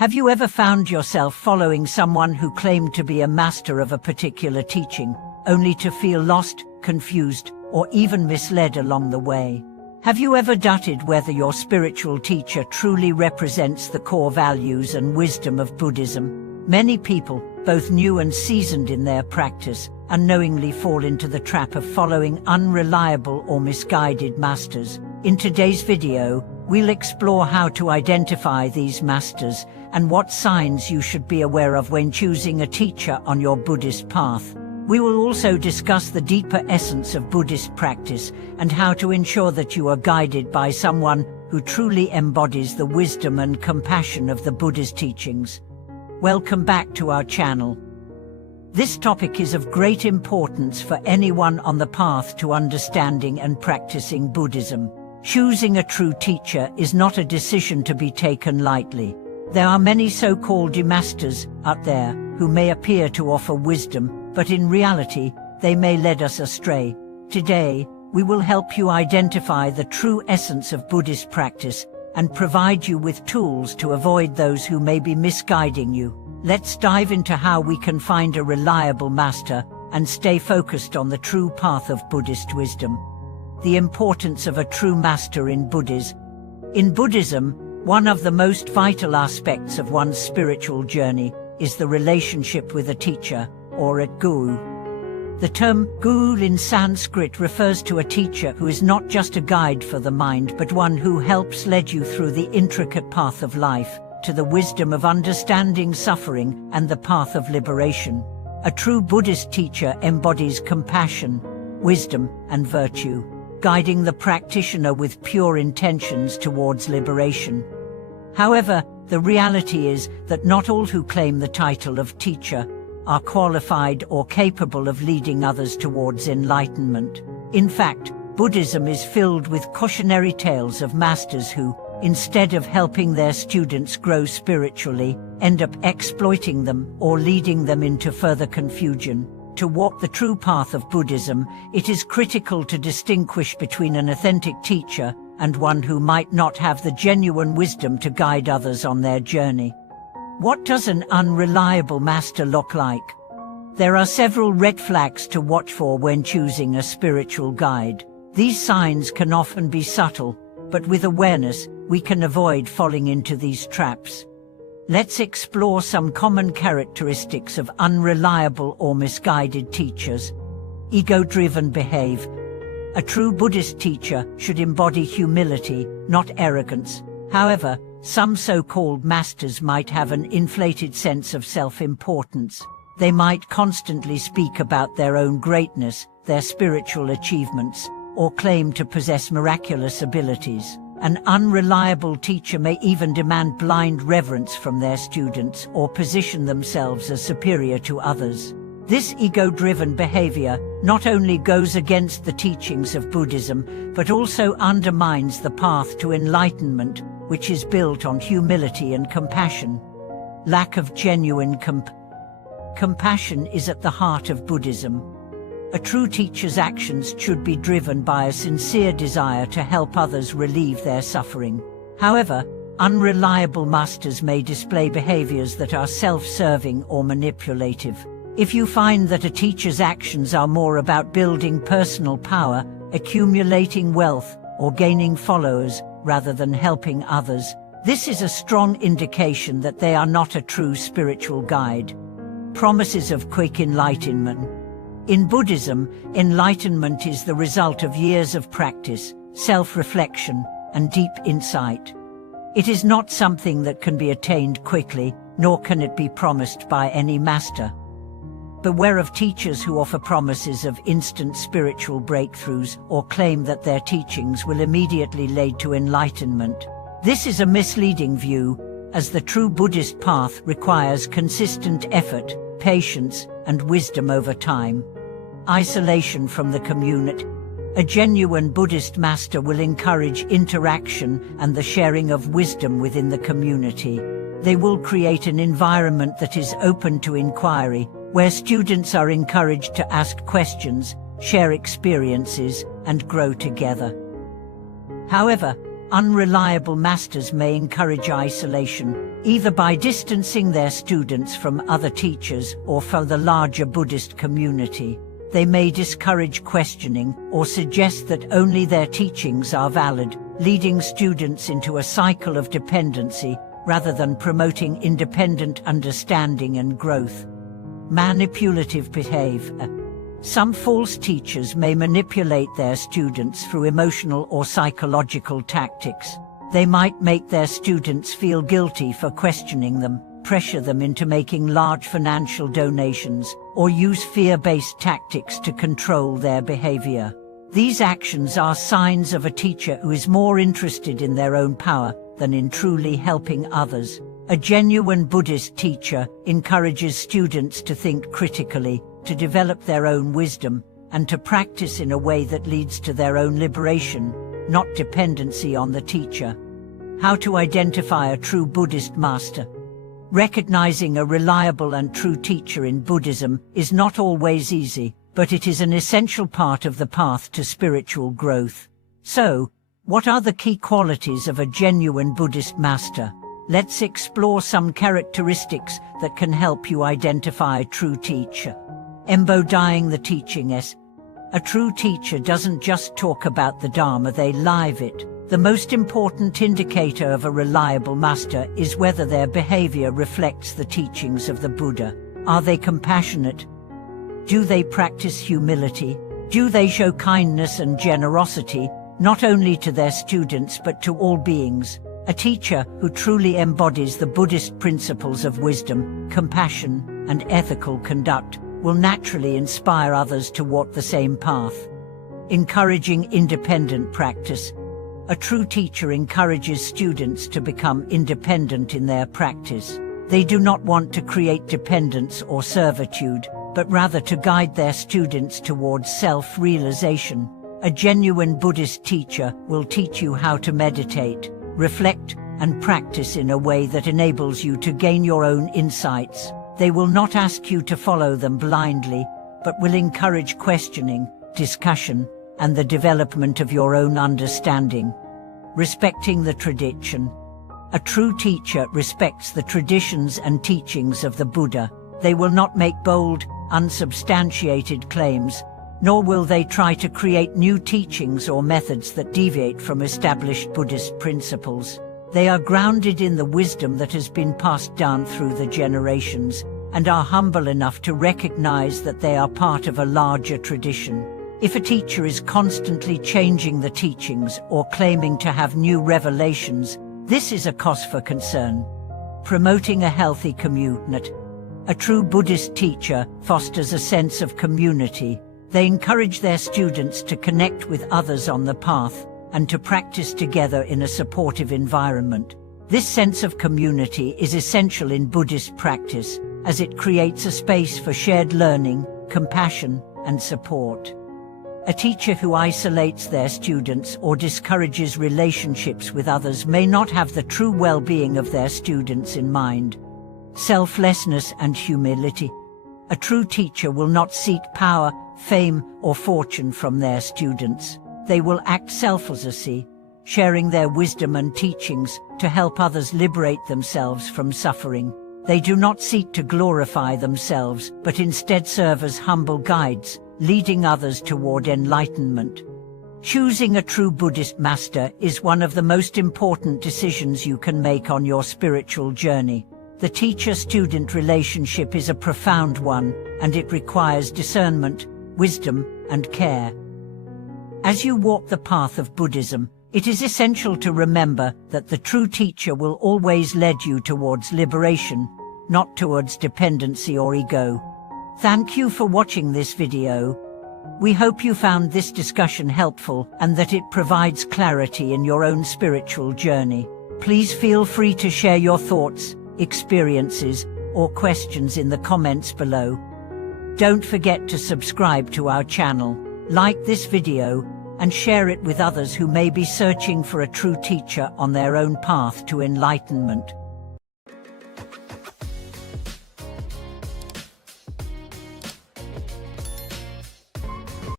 Have you ever found yourself following someone who claimed to be a master of a particular teaching, only to feel lost, confused, or even misled along the way? Have you ever doubted whether your spiritual teacher truly represents the core values and wisdom of Buddhism? Many people, both new and seasoned in their practice, unknowingly fall into the trap of following unreliable or misguided masters. In today's video, we'll explore how to identify these masters and what signs you should be aware of when choosing a teacher on your Buddhist path. We will also discuss the deeper essence of Buddhist practice and how to ensure that you are guided by someone who truly embodies the wisdom and compassion of the Buddha's teachings. Welcome back to our channel. This topic is of great importance for anyone on the path to understanding and practicing Buddhism. Choosing a true teacher is not a decision to be taken lightly. There are many so-called masters out there who may appear to offer wisdom, but in reality, they may lead us astray. Today, we will help you identify the true essence of Buddhist practice and provide you with tools to avoid those who may be misguiding you. Let's dive into how we can find a reliable master and stay focused on the true path of Buddhist wisdom. The importance of a true master in Buddhism. In Buddhism, one of the most vital aspects of one's spiritual journey is the relationship with a teacher, or a guru. The term guru in Sanskrit refers to a teacher who is not just a guide for the mind but one who helps lead you through the intricate path of life, to the wisdom of understanding suffering and the path of liberation. A true Buddhist teacher embodies compassion, wisdom, and virtue, guiding the practitioner with pure intentions towards liberation. However, the reality is that not all who claim the title of teacher are qualified or capable of leading others towards enlightenment. In fact, Buddhism is filled with cautionary tales of masters who, instead of helping their students grow spiritually, end up exploiting them or leading them into further confusion. To walk the true path of Buddhism, it is critical to distinguish between an authentic teacher and one who might not have the genuine wisdom to guide others on their journey. What does an unreliable master look like? There are several red flags to watch for when choosing a spiritual guide. These signs can often be subtle, but with awareness, we can avoid falling into these traps. Let's explore some common characteristics of unreliable or misguided teachers. Ego-driven behavior. A true Buddhist teacher should embody humility, not arrogance. However, some so-called masters might have an inflated sense of self-importance. They might constantly speak about their own greatness, their spiritual achievements, or claim to possess miraculous abilities. An unreliable teacher may even demand blind reverence from their students or position themselves as superior to others. This ego-driven behavior not only goes against the teachings of Buddhism, but also undermines the path to enlightenment, which is built on humility and compassion. Lack of genuine compassion is at the heart of Buddhism. A true teacher's actions should be driven by a sincere desire to help others relieve their suffering. However, unreliable masters may display behaviors that are self-serving or manipulative. If you find that a teacher's actions are more about building personal power, accumulating wealth, or gaining followers, rather than helping others, this is a strong indication that they are not a true spiritual guide. Promises of quick enlightenment. In Buddhism, enlightenment is the result of years of practice, self-reflection, and deep insight. It is not something that can be attained quickly, nor can it be promised by any master. Beware of teachers who offer promises of instant spiritual breakthroughs or claim that their teachings will immediately lead to enlightenment. This is a misleading view, as the true Buddhist path requires consistent effort, patience, and wisdom over time. Isolation from the community. A genuine Buddhist master will encourage interaction and the sharing of wisdom within the community. They will create an environment that is open to inquiry, where students are encouraged to ask questions, share experiences, and grow together. However, Unreliable masters may encourage isolation, either by distancing their students from other teachers or from the larger Buddhist community. They may discourage questioning or suggest that only their teachings are valid, leading students into a cycle of dependency rather than promoting independent understanding and growth. Manipulative behavior. Some false teachers may manipulate their students through emotional or psychological tactics. They might make their students feel guilty for questioning them, pressure them into making large financial donations, or use fear-based tactics to control their behavior. These actions are signs of a teacher who is more interested in their own power than in truly helping others. A genuine Buddhist teacher encourages students to think critically, to develop their own wisdom, and to practice in a way that leads to their own liberation, not dependency on the teacher. How to identify a true Buddhist master. Recognizing a reliable and true teacher in Buddhism is not always easy, but it is an essential part of the path to spiritual growth. So, what are the key qualities of a genuine Buddhist master? Let's explore some characteristics that can help you identify a true teacher. Embodying the teaching essence. A true teacher doesn't just talk about the Dharma, they live it. The most important indicator of a reliable master is whether their behavior reflects the teachings of the Buddha. Are they compassionate? Do they practice humility? Do they show kindness and generosity, not only to their students but to all beings? A teacher who truly embodies the Buddhist principles of wisdom, compassion, and ethical conduct will naturally inspire others to walk the same path. Encouraging independent practice. A true teacher encourages students to become independent in their practice. They do not want to create dependence or servitude, but rather to guide their students towards self-realization. A genuine Buddhist teacher will teach you how to meditate, reflect, and practice in a way that enables you to gain your own insights. They will not ask you to follow them blindly, but will encourage questioning, discussion, and the development of your own understanding. Respecting the tradition. A true teacher respects the traditions and teachings of the Buddha. They will not make bold, unsubstantiated claims, nor will they try to create new teachings or methods that deviate from established Buddhist principles. They are grounded in the wisdom that has been passed down through the generations, and are humble enough to recognize that they are part of a larger tradition. If a teacher is constantly changing the teachings or claiming to have new revelations, this is a cause for concern. Promoting a healthy community. A true Buddhist teacher fosters a sense of community. They encourage their students to connect with others on the path and to practice together in a supportive environment. This sense of community is essential in Buddhist practice, as it creates a space for shared learning, compassion, and support. A teacher who isolates their students or discourages relationships with others may not have the true well-being of their students in mind. Selflessness and humility. A true teacher will not seek power, fame, or fortune from their students. They will act selflessly, sharing their wisdom and teachings to help others liberate themselves from suffering. They do not seek to glorify themselves, but instead serve as humble guides, leading others toward enlightenment. Choosing a true Buddhist master is one of the most important decisions you can make on your spiritual journey. The teacher-student relationship is a profound one, and it requires discernment, wisdom, and care. As you walk the path of Buddhism, it is essential to remember that the true teacher will always lead you towards liberation, not towards dependency or ego. Thank you for watching this video. We hope you found this discussion helpful and that it provides clarity in your own spiritual journey. Please feel free to share your thoughts, experiences, or questions in the comments below. Don't forget to subscribe to our channel, like this video, and share it with others who may be searching for a true teacher on their own path to enlightenment.